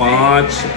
5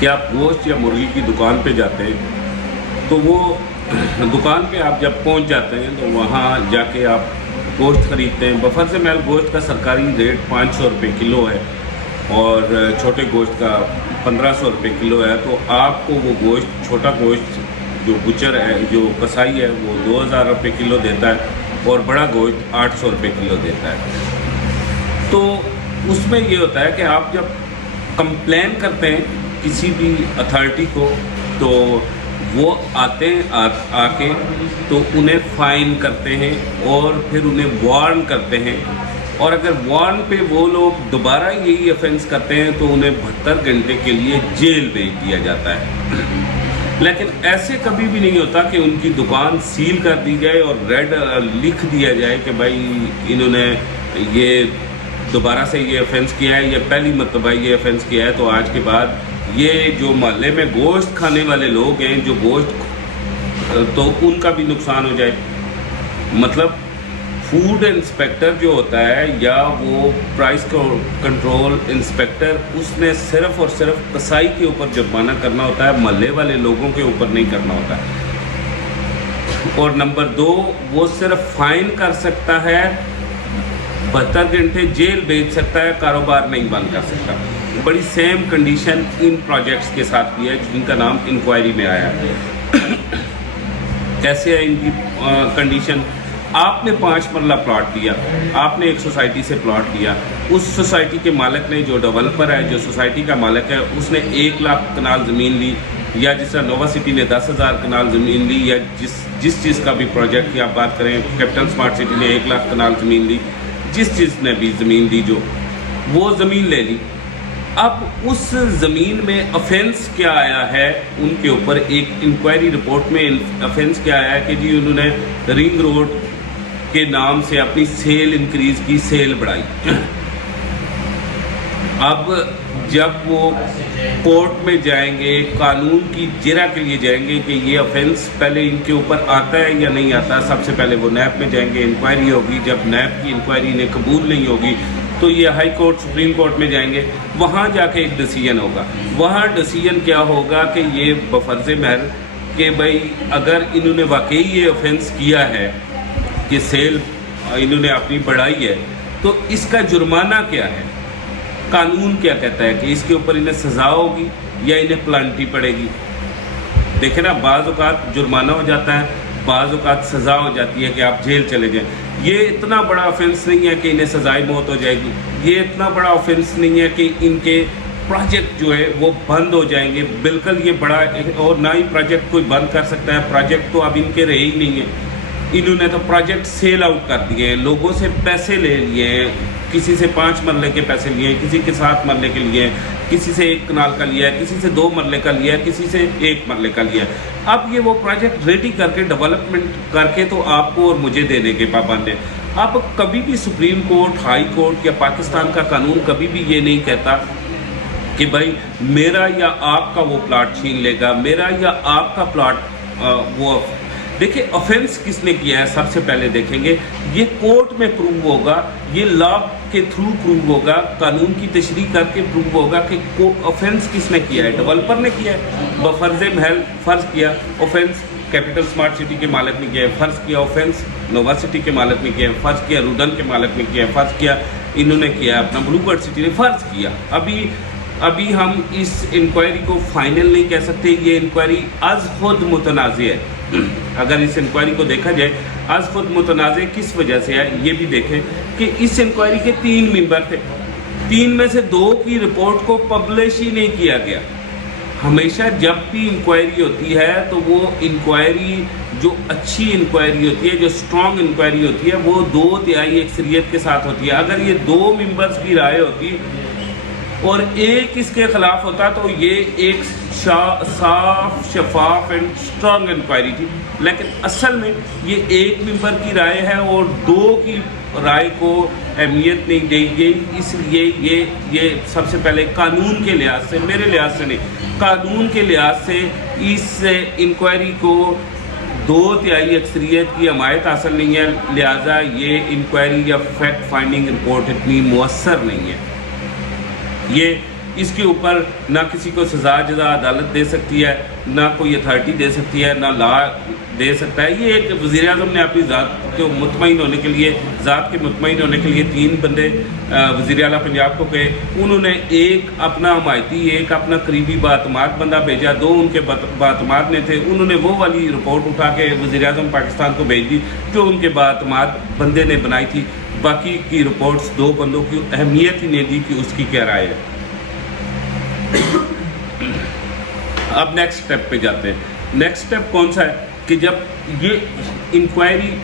کہ آپ گوشت یا مرغی کی دکان پہ جاتے ہیں تو وہ دکان پہ آپ جب پہنچ جاتے ہیں تو وہاں جا کے آپ گوشت خریدتے ہیں. بفرز محل گوشت کا سرکاری ریٹ 500 روپے کلو ہے اور چھوٹے گوشت کا 1500 روپے کلو ہے. تو آپ کو وہ گوشت, چھوٹا گوشت جو بچر ہے, جو کسائی ہے, وہ 2000 روپے کلو دیتا ہے اور بڑا گوشت 800 روپے کلو دیتا ہے. تو اس میں یہ ہوتا ہے کہ آپ جب کمپلین کرتے ہیں کسی بھی اتھارٹی کو تو وہ آتے ہیں آ کے تو انہیں فائن کرتے ہیں اور پھر انہیں وارن کرتے ہیں, اور اگر وارن پہ وہ لوگ دوبارہ یہی افینس کرتے ہیں تو انہیں 72 گھنٹے کے لیے جیل بھیج دیا جاتا ہے. لیکن ایسے کبھی بھی نہیں ہوتا کہ ان کی دکان سیل کر دی جائے اور ریڈ لکھ دیا جائے کہ بھائی انہوں نے یہ دوبارہ سے یہ افینس کیا ہے یا پہلی مرتبہ یہ افینس کیا ہے تو آج کے بعد یہ جو محلے میں گوشت کھانے والے لوگ ہیں جو گوشت تو ان کا بھی نقصان ہو جائے. مطلب فوڈ انسپیکٹر جو ہوتا ہے یا وہ پرائس کنٹرول انسپیکٹر, اس نے صرف اور صرف کسائی کے اوپر جرمانہ کرنا ہوتا ہے, محلے والے لوگوں کے اوپر نہیں کرنا ہوتا ہے. اور نمبر 2, وہ صرف فائن کر سکتا ہے, 72 گھنٹے جیل بھیج سکتا ہے, کاروبار نہیں بند کر سکتا. بڑی سیم کنڈیشن ان پروجیکٹس کے ساتھ کی ہے جن کا نام انکوائری میں آیا ہے. کیسے ہے ان کی کنڈیشن؟ آپ نے 5 مرلہ پلاٹ لیا, آپ نے ایک سوسائٹی سے پلاٹ لیا, اس سوسائٹی کے مالک نے, جو ڈیولپر ہے, جو سوسائٹی کا مالک ہے, اس نے 1 لاکھ کنال زمین لی, یا جس طرح نووا سٹی نے 10,000 کنال زمین لی, یا جس چیز کا بھی پروجیکٹ کی آپ بات کریں, کیپٹن اسمارٹ سٹی نے 1 لاکھ کنال زمین لی, جس چیز نے بھی زمین دی جو وہ زمین لے لی. اب اس زمین میں افینس کیا آیا ہے ان کے اوپر؟ ایک انکوائری رپورٹ میں افینس کیا آیا ہے کہ جی انہوں نے رنگ روڈ کے نام سے اپنی سیل انکریز کی, سیل بڑھائی. اب جب وہ کورٹ میں جائیں گے, قانون کی جرا کے لیے جائیں گے کہ یہ افینس پہلے ان کے اوپر آتا ہے یا نہیں آتا, سب سے پہلے وہ نیب میں جائیں گے, انکوائری ہوگی. جب نیب کی انکوائری انہیں قبول نہیں ہوگی تو یہ ہائی کورٹ, سپریم کورٹ میں جائیں گے, وہاں جا کے ایک ڈیسیجن ہوگا. وہاں ڈیسیجن کیا ہوگا کہ یہ بفرض محل کہ بھائی اگر انہوں نے واقعی یہ افینس کیا ہے کہ سیل انہوں نے اپنی بڑھائی ہے تو اس کا جرمانہ کیا ہے, قانون کیا کہتا ہے کہ اس کے اوپر انہیں سزا ہوگی یا انہیں پلانٹی پڑے گی. دیکھیں نا, بعض اوقات جرمانہ ہو جاتا ہے, بعض اوقات سزا ہو جاتی ہے کہ آپ جیل چلے جائیں. یہ اتنا بڑا آفینس نہیں ہے کہ انہیں سزائے موت ہو جائے گی, یہ اتنا بڑا آفینس نہیں ہے کہ ان کے پروجیکٹ جو ہے وہ بند ہو جائیں گے. بالکل یہ بڑا, اور نہ ہی پروجیکٹ کوئی بند کر سکتا ہے. پروجیکٹ تو اب ان کے رہے ہی نہیں ہیں. انہوں نے تو پروجیکٹ سیل آؤٹ کر دیے ہیں, لوگوں سے پیسے لے لیے ہیں, کسی سے 5 مرلے کے پیسے لیے ہیں, کسی کے 7 مرلے کے لیے ہیں, کسی سے 1 کنال کا لیا ہے, کسی سے 2 مرلے کا لیا ہے, کسی سے 1 مرلے کا لیا ہے. اب یہ وہ پروجیکٹ ریڈی کر کے, ڈیولپمنٹ کر کے تو آپ کو اور مجھے دینے کے پابند ہیں. اب کبھی بھی سپریم کورٹ, ہائی کورٹ یا پاکستان کا قانون کبھی بھی یہ نہیں کہتا کہ بھائی میرا یا آپ کا وہ پلاٹ چھین لے گا, میرا یا آپ کا پلاٹ وہ. دیکھیں افینس کس نے کیا ہے, سب سے پہلے دیکھیں گے یہ کورٹ میں پروو ہوگا, یہ لا کے تھرو پروو ہوگا, قانون کی تشریح کر کے پروو ہوگا کہ افینس کس نے کیا ہے. ڈیولپر نے کیا ہے, بفرض محل فرض کیا افینس کیپٹل اسمارٹ سٹی کے مالک نے کیا ہے, فرض کیا افینس نووا سٹی کے مالک نے کیا ہے, فرض کیا رودن کے مالک نے کیا ہے, فرض کیا انہوں نے کیا اپنا بلو برڈ سٹی نے فرض کیا. ابھی ہم اس انکوائری کو فائنل نہیں کہہ سکتے. یہ انکوائری از خود متنازع ہے. اگر اس انکوائری کو دیکھا جائے از خود متنازع کس وجہ سے ہے, یہ بھی دیکھیں کہ اس انکوائری کے 3 ممبر تھے, 3 میں سے 2 کی رپورٹ کو پبلش ہی نہیں کیا گیا. ہمیشہ جب بھی انکوائری ہوتی ہے تو وہ انکوائری جو اچھی انکوائری ہوتی ہے, جو اسٹرانگ انکوائری ہوتی ہے, وہ 2/3 اکثریت کے ساتھ ہوتی ہے. اگر یہ 2 ممبرز کی رائے ہوتی اور 1 اس کے خلاف ہوتا تو یہ ایک صاف, شفاف اینڈ اسٹرانگ انکوائری تھی. لیکن اصل میں یہ 1 ممبر کی رائے ہے اور 2 کی رائے کو اہمیت نہیں دی گئی. اس لیے یہ سب سے پہلے قانون کے لحاظ سے, میرے لحاظ سے نہیں, قانون کے لحاظ سے اس انکوائری کو 2/3 اکثریت کی حمایت حاصل نہیں ہے. لہٰذا یہ انکوائری یا فیکٹ فائنڈنگ رپورٹ اتنی مؤثر نہیں ہے. یہ اس کے اوپر نہ کسی کو سزا جزا عدالت دے سکتی ہے، نہ کوئی اتھارٹی دے سکتی ہے، نہ لا دے سکتا ہے۔ یہ ایک وزیر اعظم نے اپنی ذات کو مطمئن ہونے کے لیے، ذات کے مطمئن ہونے کے لیے 3 بندے وزیر اعلیٰ پنجاب کو کہے، انہوں نے ایک اپنا حمایتی، ایک اپنا قریبی باعتماد بندہ بھیجا، 2 ان کے باعتماد نے تھے، انہوں نے وہ والی رپورٹ اٹھا کے وزیر اعظم پاکستان کو بھیج دی جو ان کے باعتماد بندے نے بنائی تھی۔ باقی کی رپورٹس 2 بندوں کی اہمیت ہی نہیں دی کہ اس کی کیا رائے ہے۔ اب نیکسٹ سٹیپ پہ جاتے ہیں۔ نیکسٹ سٹیپ کون سا ہے کہ جب یہ انکوائری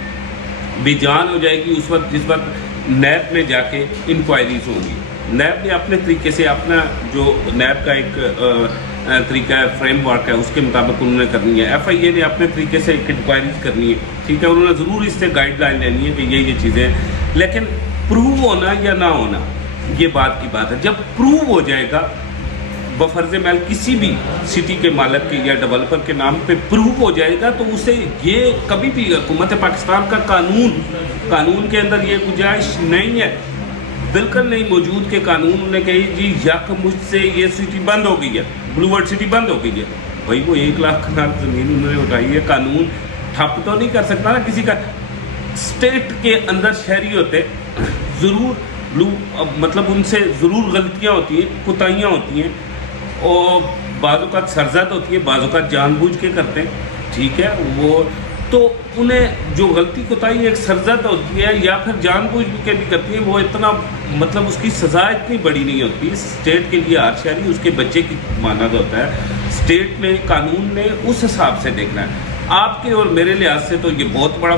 بے جان ہو جائے گی، اس وقت جس وقت نیب میں جا کے انکوائریز ہوں گی، نیب نے اپنے طریقے سے اپنا جو نیب کا ایک طریقہ ہے، فریم ورک ہے، اس کے مطابق انہوں نے کرنی ہے۔ ایف آئی اے نے اپنے طریقے سے ایک انکوائریز کرنی ہے، ٹھیک ہے، انہوں نے ضرور اس سے گائیڈ لائن لینی ہے کہ یہ چیزیں، لیکن پروو ہونا یا نہ ہونا یہ بات کی بات ہے۔ جب پروو ہو جائے گا بفرض محل کسی بھی سٹی کے مالک کے یا ڈیولپر کے نام پہ پروو ہو جائے گا تو اسے یہ کبھی بھی حکومت پاکستان کا قانون کے اندر یہ گنجائش نہیں ہے، بالکل نہیں موجود کہ قانون نے کہی جی یک مجھ سے یہ سٹی بند ہو گئی ہے، بلو ورڈ سٹی بند ہو گئی ہے۔ بھائی وہ 1 لاکھ کنال زمین انہوں نے اٹھائی ہے، قانون ٹھپ تو نہیں کر سکتا نا کسی کا۔ اسٹیٹ کے اندر شہری ہوتے ضرور مطلب ان سے ضرور غلطیاں ہوتی ہیں، کوتاہیاں ہوتی ہیں، اور بعض اوقات سرزد ہوتی ہے، بعض اوقات جان بوجھ کے کرتے ہیں، ٹھیک ہے، وہ تو انہیں جو غلطی کوتاہی ایک سرزد ہوتی ہے یا پھر جان بوجھ کے بھی کرتی ہیں، وہ اتنا مطلب اس کی سزا اتنی بڑی نہیں ہوتی۔ اسٹیٹ کے لیے ہر شہری اس کے بچے کی مانند ہوتا ہے، اسٹیٹ نے قانون نے اس حساب سے دیکھنا ہے۔ آپ کے اور میرے لحاظ سے تو یہ بہت بڑا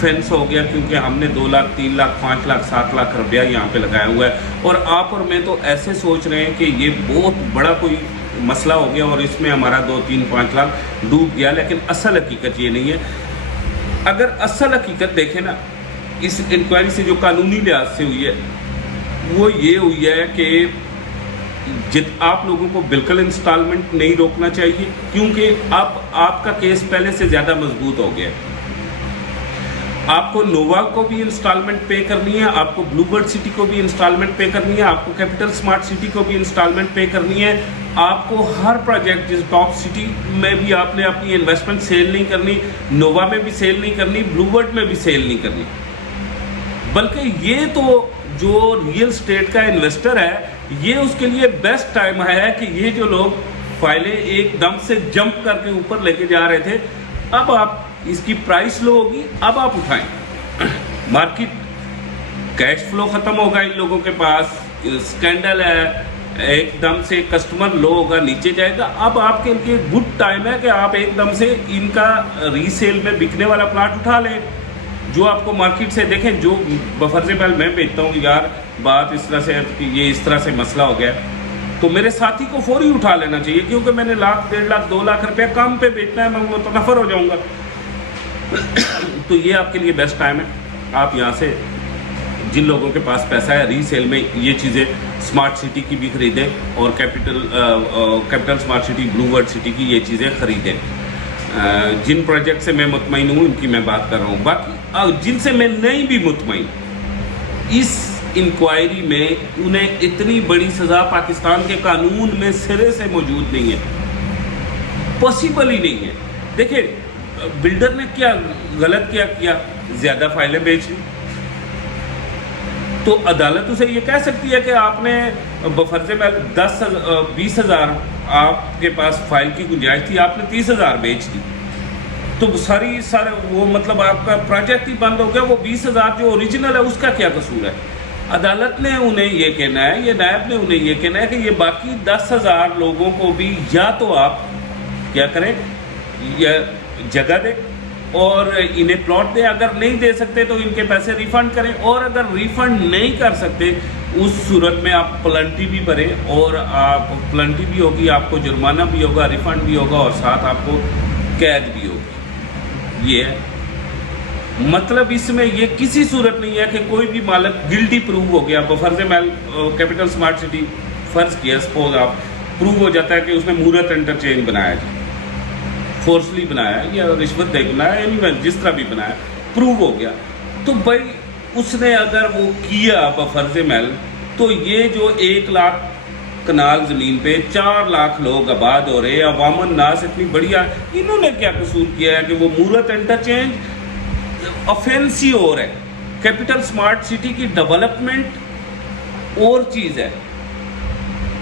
فینس ہو گیا، کیونکہ ہم نے 2 لاکھ 3 لاکھ 5 لاکھ 7 لاکھ روپیہ یہاں پہ لگایا ہوا ہے، اور آپ اور میں تو ایسے سوچ رہے ہیں کہ یہ بہت بڑا کوئی مسئلہ ہو گیا اور اس میں ہمارا 2 3 5 لاکھ ڈوب گیا، لیکن اصل حقیقت یہ نہیں ہے۔ اگر اصل حقیقت دیکھیں نا، اس انکوائری سے جو قانونی لحاظ سے ہوئی ہے وہ یہ ہوئی ہے کہ آپ لوگوں کو بالکل انسٹالمنٹ نہیں روکنا چاہیے، کیونکہ اب آپ کا کیس پہلے سے زیادہ مضبوط ہو گیا ہے۔ آپ کو نووا کو بھی انسٹالمنٹ پے کرنی ہے، آپ کو بلو برڈ سٹی کو بھی انسٹالمنٹ پے کرنی ہے، آپ کو کیپٹل سمارٹ سٹی کو بھی انسٹالمنٹ پے کرنی ہے، آپ کو ہر پروجیکٹ جس ٹاپ سٹی میں بھی آپ نے اپنی انویسٹمنٹ سیل نہیں کرنی، نووا میں بھی سیل نہیں کرنی، بلو برڈ میں بھی سیل نہیں کرنی، بلکہ یہ تو جو ریئل اسٹیٹ کا انویسٹر ہے یہ اس کے لیے بیسٹ ٹائم ہے کہ یہ جو لوگ فائلیں ایک دم سے جمپ کر کے اوپر لے کے جا رہے تھے، اب آپ اس کی پرائس لو ہوگی، اب آپ اٹھائیں، مارکیٹ کیش فلو ختم ہوگا ان لوگوں کے پاس، سکینڈل ہے، ایک دم سے کسٹمر لو ہوگا، نیچے جائے گا، اب آپ کے لیے گڈ ٹائم ہے کہ آپ ایک دم سے ان کا ری سیل میں بکنے والا پلاٹ اٹھا لیں، جو آپ کو مارکیٹ سے دیکھیں، جو بفرض محل میں بیچتا ہوں یار بات اس طرح سے ہے کہ یہ اس طرح سے مسئلہ ہو گیا تو میرے ساتھی کو فوری اٹھا لینا چاہیے، کیونکہ میں نے 1 لاکھ 1.5 لاکھ 2 لاکھ روپیہ کام پہ بیچنا ہے، میں متنفر ہو جاؤں گا۔ تو یہ آپ کے لیے بیسٹ ٹائم ہے، آپ یہاں سے جن لوگوں کے پاس پیسہ ہے ری سیل میں یہ چیزیں سمارٹ سٹی کی بھی خریدیں اور کیپٹل سمارٹ سٹی، بلو ورڈ سٹی کی یہ چیزیں خریدیں۔ جن پروجیکٹ سے میں مطمئن ہوں ان کی میں بات کر رہا ہوں، باقی جن سے میں نہیں بھی مطمئن، اس انکوائری میں انہیں اتنی بڑی سزا پاکستان کے قانون میں سرے سے موجود نہیں ہے، پاسبل ہی نہیں ہے۔ دیکھیں بلڈر نے کیا غلط کیا زیادہ فائلیں بیچ لی، تو عدالت اسے یہ کہہ سکتی ہے کہ آپ نے بفرض محل 20,000 آپ کے پاس فائل کی گنجائش تھی، آپ نے 30,000 بیچ دی، تو سارے وہ مطلب آپ کا پروجیکٹ ہی بند ہو گیا، وہ 20,000 جو اوریجنل ہے اس کا کیا قصور ہے؟ عدالت نے انہیں یہ کہنا ہے، یہ نیب نے انہیں یہ کہنا ہے کہ یہ باقی 10,000 لوگوں کو بھی یا تو آپ کیا کریں، یا جگہ دیں اور انہیں پلاٹ دیں، اگر نہیں دے سکتے تو ان کے پیسے ریفنڈ کریں، اور اگر ریفنڈ نہیں کر سکتے اس صورت میں آپ پلنٹی بھی بھریں، اور آپ پلنٹی بھی ہوگی، آپ کو جرمانہ بھی ہوگا، ریفنڈ بھی ہوگا، اور ساتھ آپ کو قید بھی ہوگی۔ یہ ہے مطلب، اس میں یہ کسی صورت نہیں ہے کہ کوئی بھی مالک گلٹی پروو ہو گیا، بفرض محل کیپٹل سمارٹ سٹی فرض کیا، سپوز آپ پروو ہو جاتا ہے کہ اس نے مورت انٹرچینج بنایا جی، فورسلی بنایا یا رشوت دے بنایا، جس طرح بھی بنایا، پروو ہو گیا، تو بھائی اس نے اگر وہ کیا بفرض محل، تو یہ جو 1 لاکھ کنال زمین پہ 4 لاکھ لوگ آباد ہو رہے ہیں، عوام الناس اتنی بڑھیا، انہوں نے کیا قصور کیا ہے کہ وہ مورت انٹرچینج آفینس ہی اور ہے، کیپٹل سمارٹ سٹی کی ڈیولپمنٹ اور چیز ہے۔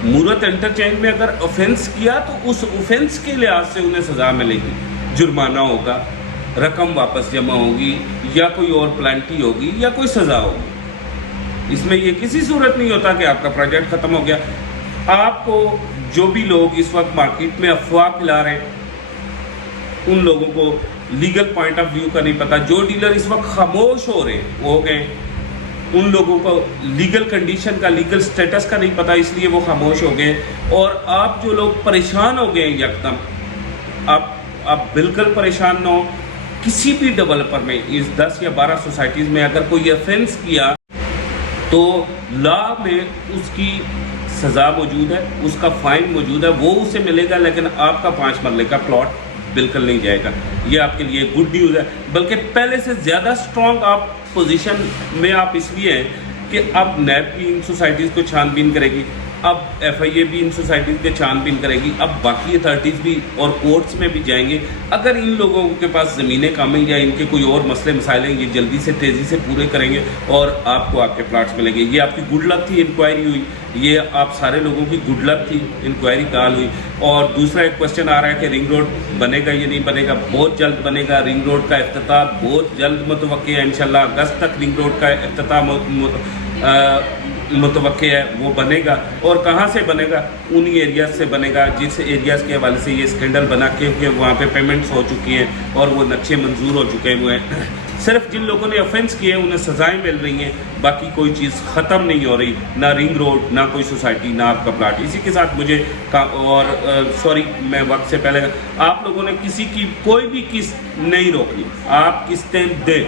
مورت انٹرچینج میں اگر آفینس کیا تو اس آفینس کے لحاظ سے انہیں سزا ملے گی، جرمانہ ہوگا، رقم واپس جمع ہوگی، یا کوئی اور پلانٹی ہوگی، یا کوئی سزا ہوگی۔ اس میں یہ کسی صورت نہیں ہوتا کہ آپ کا پروجیکٹ ختم ہو گیا۔ آپ کو جو بھی لوگ اس وقت مارکیٹ میں افواہ پھیلا رہے ہیں، ان لوگوں کو لیگل پوائنٹ آف ویو کا نہیں پتا۔ جو ڈیلر اس وقت خاموش ہو رہے ہیں وہ ہو گئے، ان لوگوں کو لیگل کنڈیشن کا، لیگل سٹیٹس کا نہیں پتا، اس لیے وہ خاموش ہو گئے۔ اور آپ جو لوگ پریشان ہو گئے ہیں یکدم، آپ بالکل پریشان نہ ہو۔ کسی بھی ڈیولپر میں اس 10 یا 12 سوسائٹیز میں اگر کوئی افینس کیا تو لا میں اس کی سزا موجود ہے، اس کا فائن موجود ہے، وہ اسے ملے گا، لیکن آپ کا 5 مرلے کا پلاٹ بالکل نہیں جائے گا۔ یہ آپ کے لیے گڈ نیوز ہے، بلکہ پہلے سے زیادہ سٹرونگ آپ پوزیشن میں آپ اس لیے ہیں کہ اب نیب بھی ان سوسائٹیز کو چھان بین کرے گی، اب ایف آئی اے بھی ان سوسائٹیز کے چھان بین کرے گی، اب باقی اتھارٹیز بھی اور کورٹس میں بھی جائیں گے۔ اگر ان لوگوں کے پاس زمینیں کم ہیں یا ان کے کوئی اور مسئلے مسائل ہیں، یہ جلدی سے تیزی سے پورے کریں گے اور آپ کو آپ کے پلاٹس ملیں گے۔ یہ آپ کی گڈ لک تھی، انکوائری ہوئی، یہ آپ سارے لوگوں کی گڈ لک تھی، انکوائری کال ہوئی۔ اور دوسرا ایک کوشچن آ رہا ہے کہ رنگ روڈ بنے گا یا نہیں بنے گا، بہت جلد بنے گا۔ رنگ روڈ کا افتتاح بہت جلد متوقع ہے، انشاءاللہ اگست تک رنگ روڈ کا افتتاح متوقع ہے، وہ بنے گا۔ اور کہاں سے بنے گا؟ انہی ایریاز سے بنے گا جس ایریاز کے حوالے سے یہ اسکینڈل بنا کے وہاں پہ پیمنٹس ہو چکی ہیں اور وہ نقشے منظور ہو چکے ہوئے ہیں۔ صرف جن لوگوں نے آفینس کیے ہیں انہیں سزائیں مل رہی ہیں، باقی کوئی چیز ختم نہیں ہو رہی، نہ رنگ روڈ، نہ کوئی سوسائٹی، نہ آپ کا پلاٹ۔ اسی کے ساتھ مجھے اور سوری میں وقت سے پہلے، آپ لوگوں نے کسی کی کوئی بھی قسط نہیں روکنی، آپ قسطیں دیں،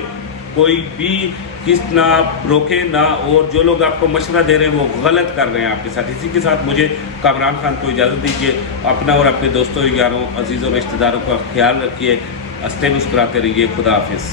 کوئی بھی قسط نہ آپ روکیں نہ، اور جو لوگ آپ کو مشورہ دے رہے ہیں وہ غلط کر رہے ہیں آپ کے ساتھ۔ اسی کے ساتھ مجھے کامران خان کو اجازت دیجیے، اپنا اور اپنے دوستوں، یاروں، عزیزوں، رشتہ داروں کا خیال رکھیے، ہنستے مسکراتے رہیے۔ خدا حافظ۔